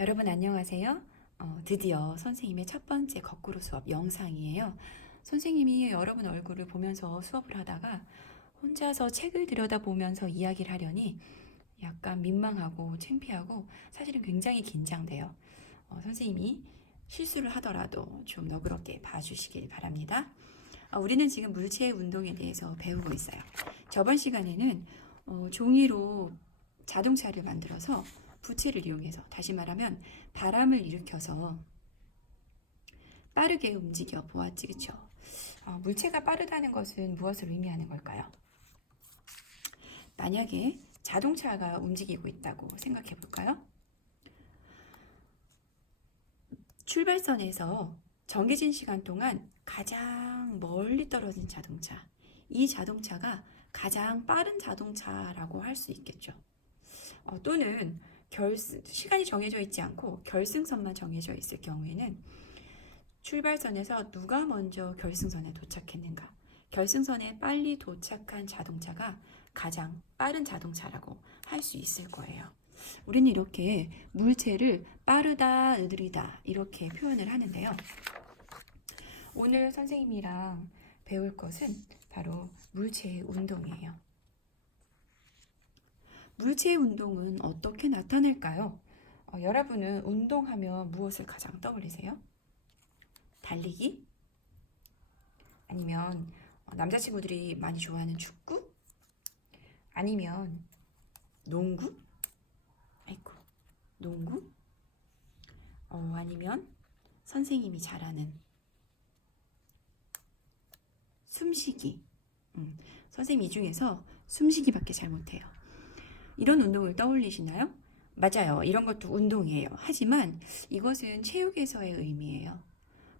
여러분 안녕하세요. 드디어 선생님의 첫 번째 거꾸로 수업 영상이에요. 선생님이 여러분 얼굴을 보면서 수업을 하다가 혼자서 책을 들여다보면서 이야기를 하려니 약간 민망하고 창피하고 사실은 굉장히 긴장돼요. 선생님이 실수를 하더라도 좀 너그럽게 봐주시길 바랍니다. 우리는 지금 물체의 운동에 대해서 배우고 있어요. 저번 시간에는 종이로 자동차를 만들어서 부채를 이용해서, 다시 말하면 바람을 일으켜서 빠르게 움직여 보았지, 그쵸? 물체가 빠르다는 것은 무엇을 의미하는 걸까요? 만약에 자동차가 움직이고 있다고 생각해 볼까요? 출발선에서 정해진 시간 동안 가장 멀리 떨어진 자동차, 이 자동차가 가장 빠른 자동차라고 할 수 있겠죠. 또는 시간이 정해져 있지 않고 결승선만 정해져 있을 경우에는 출발선에서 누가 먼저 결승선에 도착했는가, 결승선에 빨리 도착한 자동차가 가장 빠른 자동차라고 할 수 있을 거예요. 우리는 이렇게 물체를 빠르다, 느리다 이렇게 표현을 하는데요. 오늘 선생님이랑 배울 것은 바로 물체의 운동이에요. 물체의 운동은 어떻게 나타날까요? 여러분은 운동하면 무엇을 가장 떠올리세요? 달리기? 아니면 남자친구들이 많이 좋아하는 축구? 아니면 농구? 아이고, 농구? 아니면 선생님이 잘하는 숨쉬기. 선생님 이 중에서 숨쉬기밖에 잘 못해요. 이런 운동을 떠올리시나요? 맞아요. 이런 것도 운동이에요. 하지만 이것은 체육에서의 의미예요.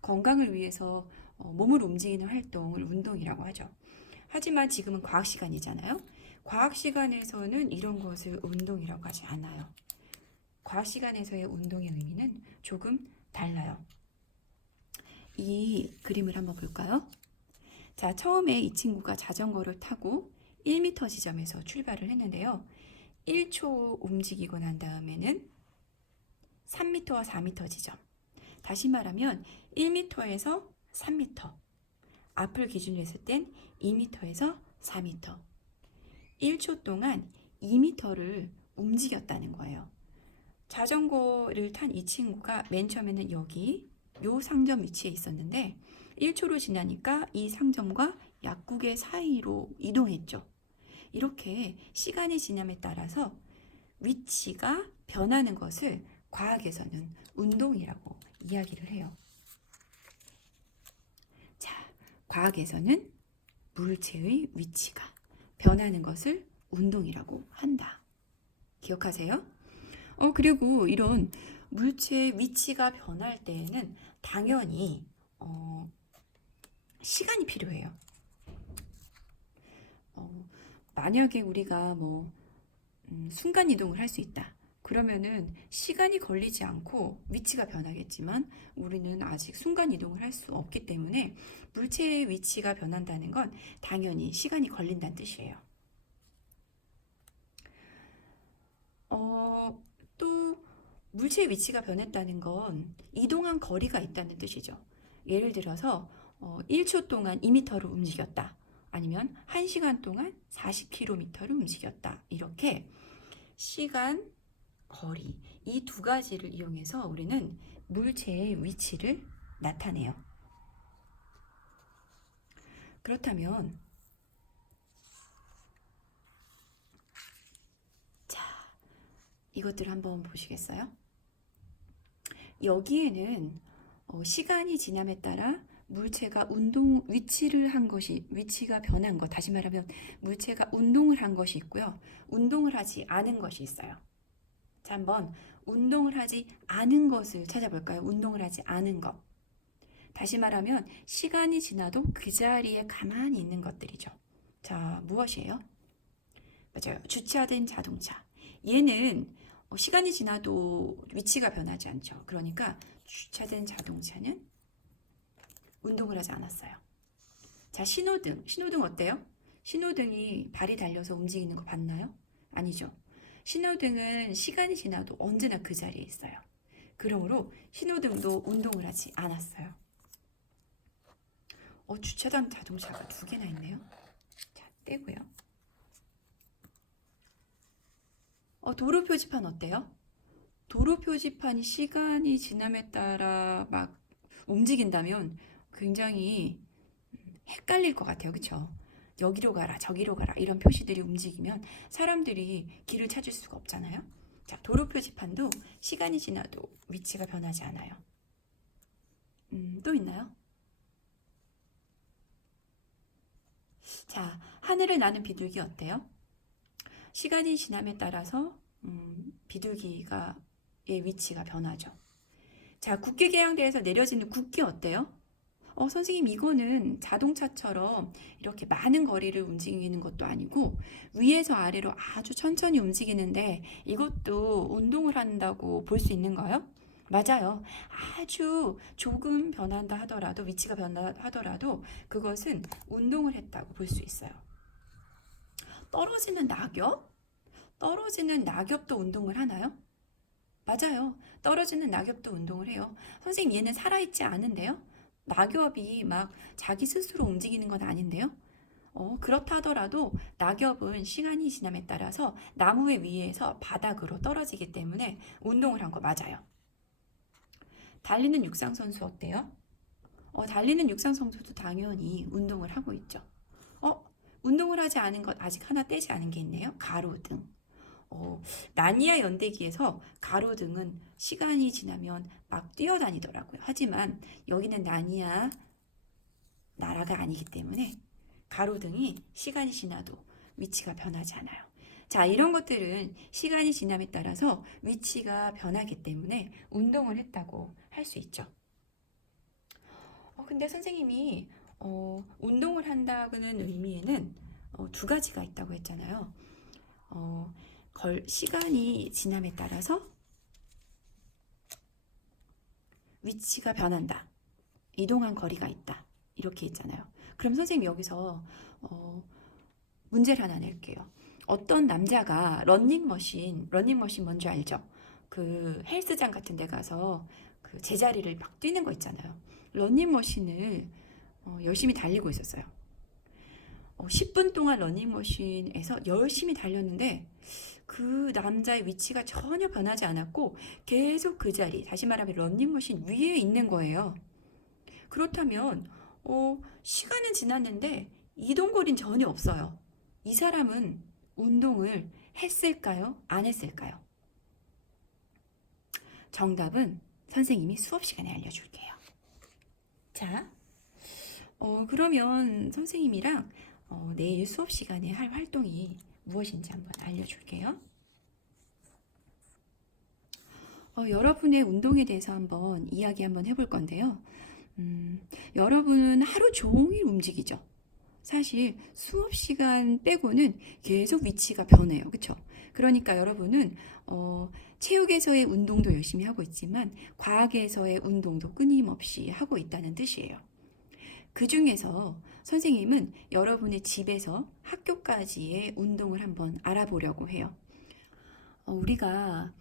건강을 위해서 몸을 움직이는 활동을 운동이라고 하죠. 하지만 지금은 과학 시간이잖아요. 과학 시간에서는 이런 것을 운동이라고 하지 않아요. 과학 시간에서의 운동의 의미는 조금 달라요. 이 그림을 한번 볼까요? 자, 처음에 이 친구가 자전거를 타고 1m 지점에서 출발을 했는데요. 1초 움직이고 난 다음에는 3m와 4m 지점. 다시 말하면 1m에서 3m. 앞을 기준으로 했을 땐 2m에서 4m. 1초 동안 2m를 움직였다는 거예요. 자전거를 탄 이 친구가 맨 처음에는 여기 요 상점 위치에 있었는데 1초로 지나니까 이 상점과 약국의 사이로 이동했죠. 이렇게 시간이 지남에 따라서 위치가 변하는 것을 과학에서는 운동이라고 이야기를 해요. 자, 과학에서는 물체의 위치가 변하는 것을 운동이라고 한다. 기억하세요? 그리고 이런 물체의 위치가 변할 때에는 당연히 시간이 필요해요. 만약에 우리가 순간 이동을 할 수 있다. 그러면은 시간이 걸리지 않고 위치가 변하겠지만 우리는 아직 순간 이동을 할 수 없기 때문에 물체의 위치가 변한다는 건 당연히 시간이 걸린다는 뜻이에요. 또 물체의 위치가 변했다는 건 이동한 거리가 있다는 뜻이죠. 예를 들어서 1초 동안 2m를 움직였다. 아니면 1시간 동안 40km를 움직였다. 이렇게 시간, 거리, 이 두 가지를 이용해서 우리는 물체의 위치를 나타내요. 그렇다면 자, 이것들을 한번 보시겠어요? 여기에는 시간이 지남에 따라 물체가 위치가 변한 것, 다시 말하면 물체가 운동을 한 것이 있고요. 운동을 하지 않은 것이 있어요. 자, 한번 운동을 하지 않은 것을 찾아볼까요? 운동을 하지 않은 것. 다시 말하면 시간이 지나도 그 자리에 가만히 있는 것들이죠. 자, 무엇이에요? 맞아요. 주차된 자동차. 얘는 시간이 지나도 위치가 변하지 않죠. 그러니까 주차된 자동차는 운동을 하지 않았어요. 자, 신호등. 신호등 어때요? 신호등이 발이 달려서 움직이는 거 봤나요? 아니죠. 신호등은 시간이 지나도 언제나 그 자리에 있어요. 그러므로 신호등도 운동을 하지 않았어요. 주차장 자동차가 2개나 있네요. 자, 떼고요. 도로 표지판 어때요? 도로 표지판이 시간이 지남에 따라 막 움직인다면 굉장히 헷갈릴 것 같아요. 그쵸? 여기로 가라, 저기로 가라 이런 표시들이 움직이면 사람들이 길을 찾을 수가 없잖아요. 자, 도로 표지판도 시간이 지나도 위치가 변하지 않아요. 또 있나요? 자, 하늘을 나는 비둘기 어때요? 시간이 지남에 따라서 비둘기의 위치가 변하죠. 자, 국기 계양대에서 내려지는 국기 어때요? 선생님, 이거는 자동차처럼 이렇게 많은 거리를 움직이는 것도 아니고 위에서 아래로 아주 천천히 움직이는데 이것도 운동을 한다고 볼 수 있는가요? 맞아요. 아주 조금 변한다 하더라도, 위치가 변한다 하더라도 그것은 운동을 했다고 볼 수 있어요. 떨어지는 낙엽? 떨어지는 낙엽도 운동을 하나요? 맞아요. 떨어지는 낙엽도 운동을 해요. 선생님, 얘는 살아있지 않은데요? 낙엽이 막 자기 스스로 움직이는 건 아닌데요? 그렇다 하더라도 낙엽은 시간이 지남에 따라서 나무의 위에서 바닥으로 떨어지기 때문에 운동을 한 거 맞아요. 달리는 육상선수 어때요? 달리는 육상선수도 당연히 운동을 하고 있죠. 운동을 하지 않은 것 아직 하나 떼지 않은 게 있네요. 가로등. 나니아 연대기에서 가로등은 시간이 지나면 막 뛰어다니더라고요. 하지만 여기는 나니아 나라가 아니기 때문에 가로등이 시간이 지나도 위치가 변하지 않아요. 자, 이런 것들은 시간이 지남에 따라서 위치가 변하기 때문에 운동을 했다고 할 수 있죠. 근데 선생님이 운동을 한다는 의미에는 2가지가 있다고 했잖아요. 시간이 지남에 따라서 위치가 변한다. 이동한 거리가 있다. 이렇게 있잖아요. 그럼 선생님 여기서 문제를 하나 낼게요. 어떤 남자가 러닝머신 뭔지 알죠? 그 헬스장 같은 데 가서 그 제자리를 막 뛰는 거 있잖아요. 러닝머신을 열심히 달리고 있었어요. 10분 동안 러닝머신에서 열심히 달렸는데 그 남자의 위치가 전혀 변하지 않았고 계속 그 자리, 다시 말하면 러닝머신 위에 있는 거예요. 그렇다면 시간은 지났는데 이동거리는 전혀 없어요. 이 사람은 운동을 했을까요? 안 했을까요? 정답은 선생님이 수업 시간에 알려줄게요. 자, 그러면 선생님이랑 내일 수업 시간에 할 활동이 무엇인지 한번 알려줄게요. 여러분의 운동에 대해서 한번 이야기 한번 해볼 건데요. 여러분은 하루 종일 움직이죠. 사실 수업 시간 빼고는 계속 위치가 변해요. 그렇죠? 그러니까 여러분은 체육에서의 운동도 열심히 하고 있지만 과학에서의 운동도 끊임없이 하고 있다는 뜻이에요. 그 중에서 선생님은 여러분의 집에서 학교까지의 운동을 한번 알아보려고 해요. 우리가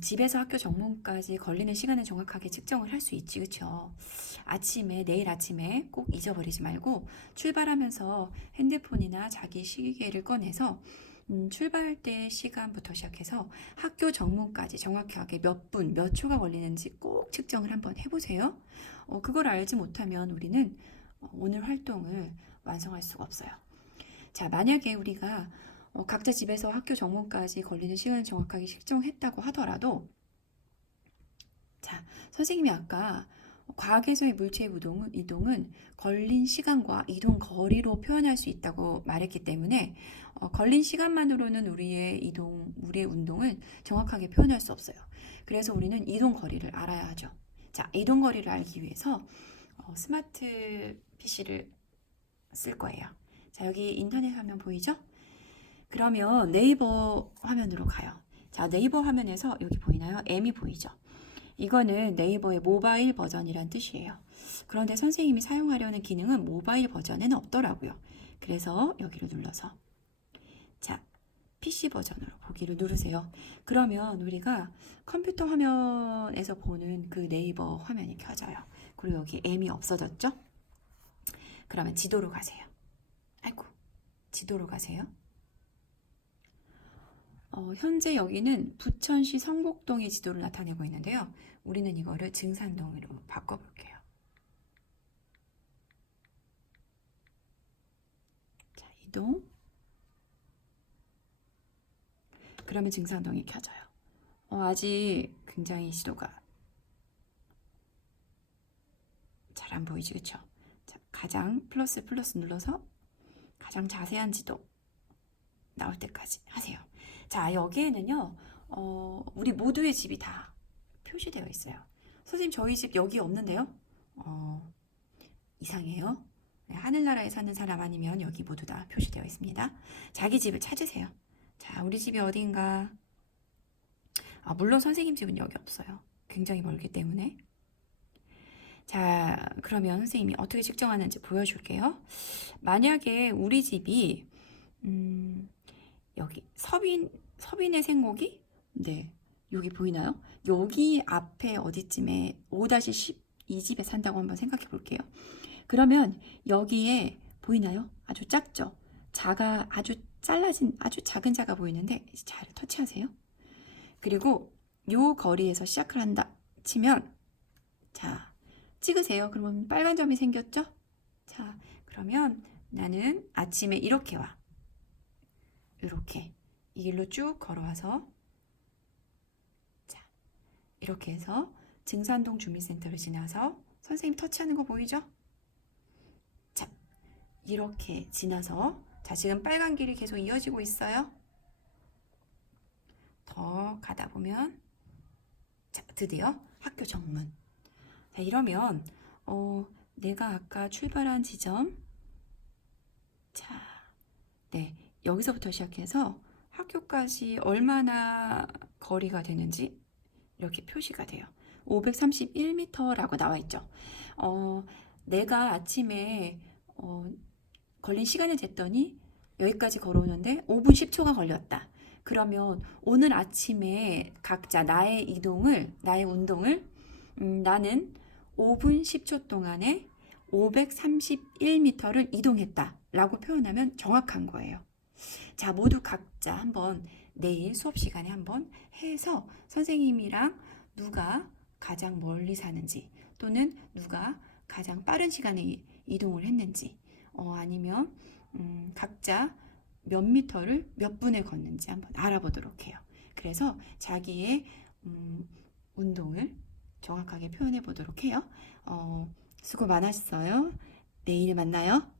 집에서 학교 정문까지 걸리는 시간을 정확하게 측정을 할 수 있지, 그쵸? 내일 아침에 꼭 잊어버리지 말고 출발하면서 핸드폰이나 자기 시계를 꺼내서 출발 때 시간부터 시작해서 학교 정문까지 정확하게 몇 분, 몇 초가 걸리는지 꼭 측정을 한번 해보세요. 그걸 알지 못하면 우리는 오늘 활동을 완성할 수가 없어요. 자, 만약에 우리가 각자 집에서 학교 정문까지 걸리는 시간을 정확하게 측정했다고 하더라도 자, 선생님이 아까 과학에서의 물체의 이동은 걸린 시간과 이동 거리로 표현할 수 있다고 말했기 때문에 걸린 시간만으로는 우리의 운동을 정확하게 표현할 수 없어요. 그래서 우리는 이동 거리를 알아야 하죠. 자, 이동 거리를 알기 위해서 스마트 PC를 쓸 거예요. 자, 여기 인터넷 화면 보이죠? 그러면 네이버 화면으로 가요. 자, 네이버 화면에서 여기 보이나요? M이 보이죠? 이거는 네이버의 모바일 버전이란 뜻이에요. 그런데 선생님이 사용하려는 기능은 모바일 버전에는 없더라고요. 그래서 여기를 눌러서 자, PC 버전으로 보기를 누르세요. 그러면 우리가 컴퓨터 화면에서 보는 그 네이버 화면이 켜져요. 그리고 여기 M이 없어졌죠? 그러면 지도로 가세요. 아이고, 지도로 가세요. 현재 여기는 부천시 성곡동의 지도를 나타내고 있는데요. 우리는 이거를 증산동으로 바꿔볼게요. 자, 이동. 그러면 증산동이 켜져요. 아직 굉장히 지도가 잘 안 보이지, 그쵸? 자, 가장 플러스 눌러서 가장 자세한 지도 나올 때까지 하세요. 자, 여기에는요, 우리 모두의 집이 다 표시되어 있어요. 선생님, 저희 집 여기 없는데요? 이상해요. 네, 하늘나라에 사는 사람 아니면 여기 모두 다 표시되어 있습니다. 자기 집을 찾으세요. 자, 우리 집이 어딘가? 물론 선생님 집은 여기 없어요. 굉장히 멀기 때문에. 자, 그러면 선생님이 어떻게 측정하는지 보여줄게요. 만약에 우리 집이 여기 서빈의 생고기? 네, 여기 보이나요? 여기 앞에 어디쯤에 5-10 이 집에 산다고 한번 생각해 볼게요. 그러면 여기에 보이나요? 아주 작죠? 아주 잘라진 아주 작은 자가 보이는데 잘 터치하세요. 그리고 요 거리에서 시작을 한다 치면, 자, 찍으세요. 그러면 빨간 점이 생겼죠? 자, 그러면 나는 아침에 이렇게 와. 이렇게 이 길로 쭉 걸어와서, 자, 이렇게 해서 증산동 주민센터를 지나서 선생님 터치하는 거 보이죠? 자, 이렇게 지나서, 자, 지금 빨간 길이 계속 이어지고 있어요. 더 가다 보면, 자, 드디어 학교 정문. 자, 이러면 내가 아까 출발한 지점, 자, 네, 여기서부터 시작해서 학교까지 얼마나 거리가 되는지 이렇게 표시가 돼요. 531m라고 나와 있죠. 내가 아침에 걸린 시간을 쟀더니 여기까지 걸어오는데 5분 10초가 걸렸다. 그러면 오늘 아침에 각자 나의 운동을 나는 5분 10초 동안에 531m를 이동했다 라고 표현하면 정확한 거예요. 자, 모두 각자 한번 내일 수업 시간에 한번 해서 선생님이랑 누가 가장 멀리 사는지, 또는 누가 가장 빠른 시간에 이동을 했는지, 아니면 각자 몇 미터를 몇 분에 걷는지 한번 알아보도록 해요. 그래서 자기의 운동을 정확하게 표현해 보도록 해요. 수고 많았어요. 내일 만나요.